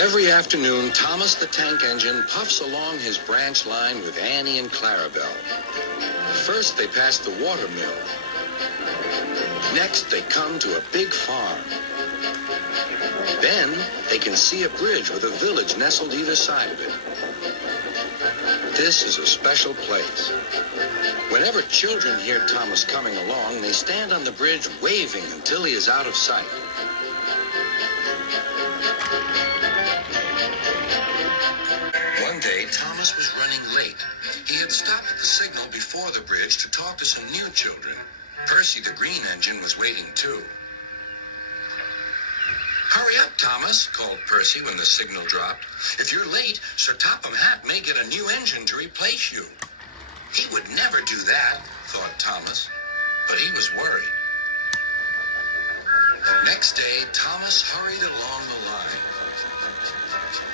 Every afternoon, Thomas the Tank Engine puffs along his branch line with Annie and Clarabelle. First, they pass the water mill. Next, they come to a big farm. Then, they can see a bridge with a village nestled either side of it. This is a special place. Whenever children hear Thomas coming along, they stand on the bridge waving until he is out of sight. One day, Thomas was running late. He had stopped at the signal before the bridge to talk to some new children. Percy the green engine was waiting too. "Hurry up, Thomas," called Percy when the signal dropped. "If you're late, Sir Topham Hatt may get a new engine to replace you." He would never do that, thought Thomas, but he was worried. Next day, Thomas hurried along the line.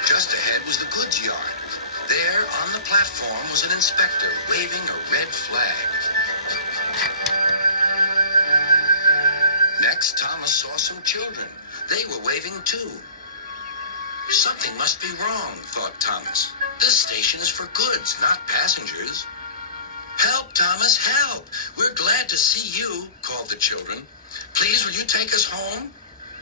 Just ahead was the goods yard. There, on the platform, was an inspector waving a red flag. Next, Thomas saw some children. They were waving too. Something must be wrong, thought Thomas. This station is for goods, not passengers. "Help, Thomas, help! We're glad to see you," called the children. "Please, will you take us home?"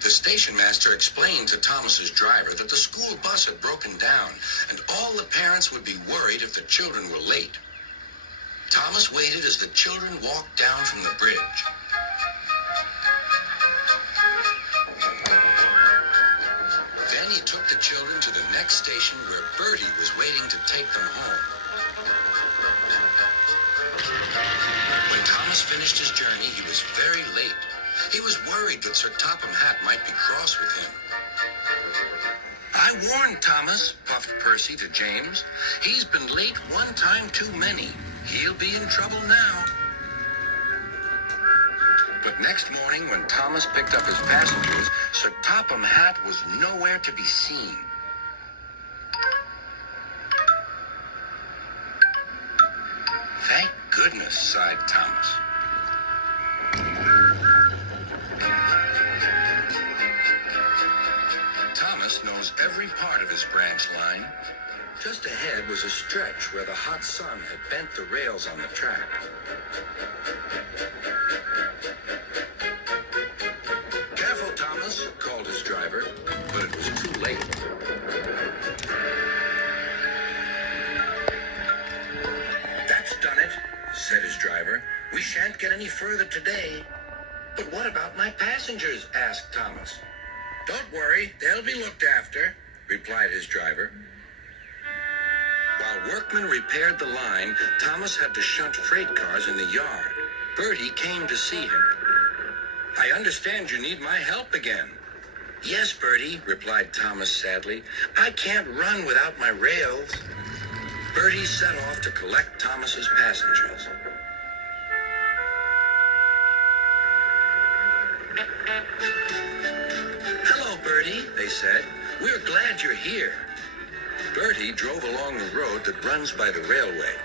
The station master explained to Thomas's driver that the school bus had broken down, and all the parents would be worried if the children were late. Thomas waited as the children walked down from the bridge. Then he took the children to the next station where Bertie was waiting to take them home. When Thomas finished his journey, he was very late. He was worried that Sir Topham Hatt might be cross with him. "I warned Thomas," puffed Percy to James. "He's been late one time too many. He'll be in trouble now." But next morning, when Thomas picked up his passengers, Sir Topham Hatt was nowhere to be seen. "Thank goodness," sighed Thomas. Thomas knows every part of his branch line. Just ahead was a stretch where the hot sun had bent the rails on the track. "Careful, Thomas," called his driver, but it was too late. "That's done it," said his driver. "We shan't get any further today." "But what about my passengers?" asked Thomas. "Don't worry, they'll be looked after," replied his driver. While workmen repaired the line, Thomas had to shunt freight cars in the yard. Bertie came to see him. "I understand you need my help again." "Yes, Bertie," replied Thomas sadly. "I can't run without my rails." Bertie set off to collect Thomas's passengers. "Hello, Bertie," they said. "We're glad you're here." Bertie drove along the road that runs by the railway.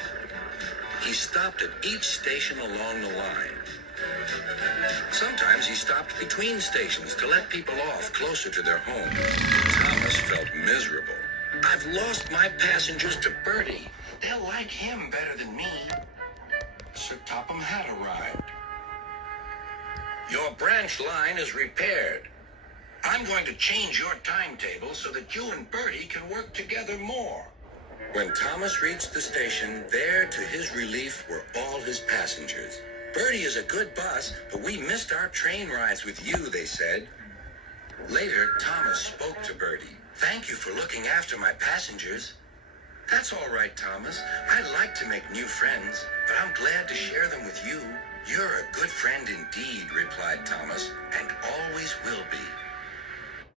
He stopped at each station along the line. Sometimes he stopped between stations to let people off closer to their home. Thomas felt miserable. "I've lost my passengers to Bertie. They'll like him better than me." Sir Topham Hatt arrived. "Your branch line is repaired. I'm going to change your timetable so that you and Bertie can work together more." When Thomas reached the station, there to his relief were all his passengers. "Bertie is a good bus, but we missed our train rides with you," they said. Later, Thomas spoke to Bertie. "Thank you for looking after my passengers." "That's all right, Thomas. I like to make new friends, but I'm glad to share them with you." "You're a good friend indeed," replied Thomas, "and always will be."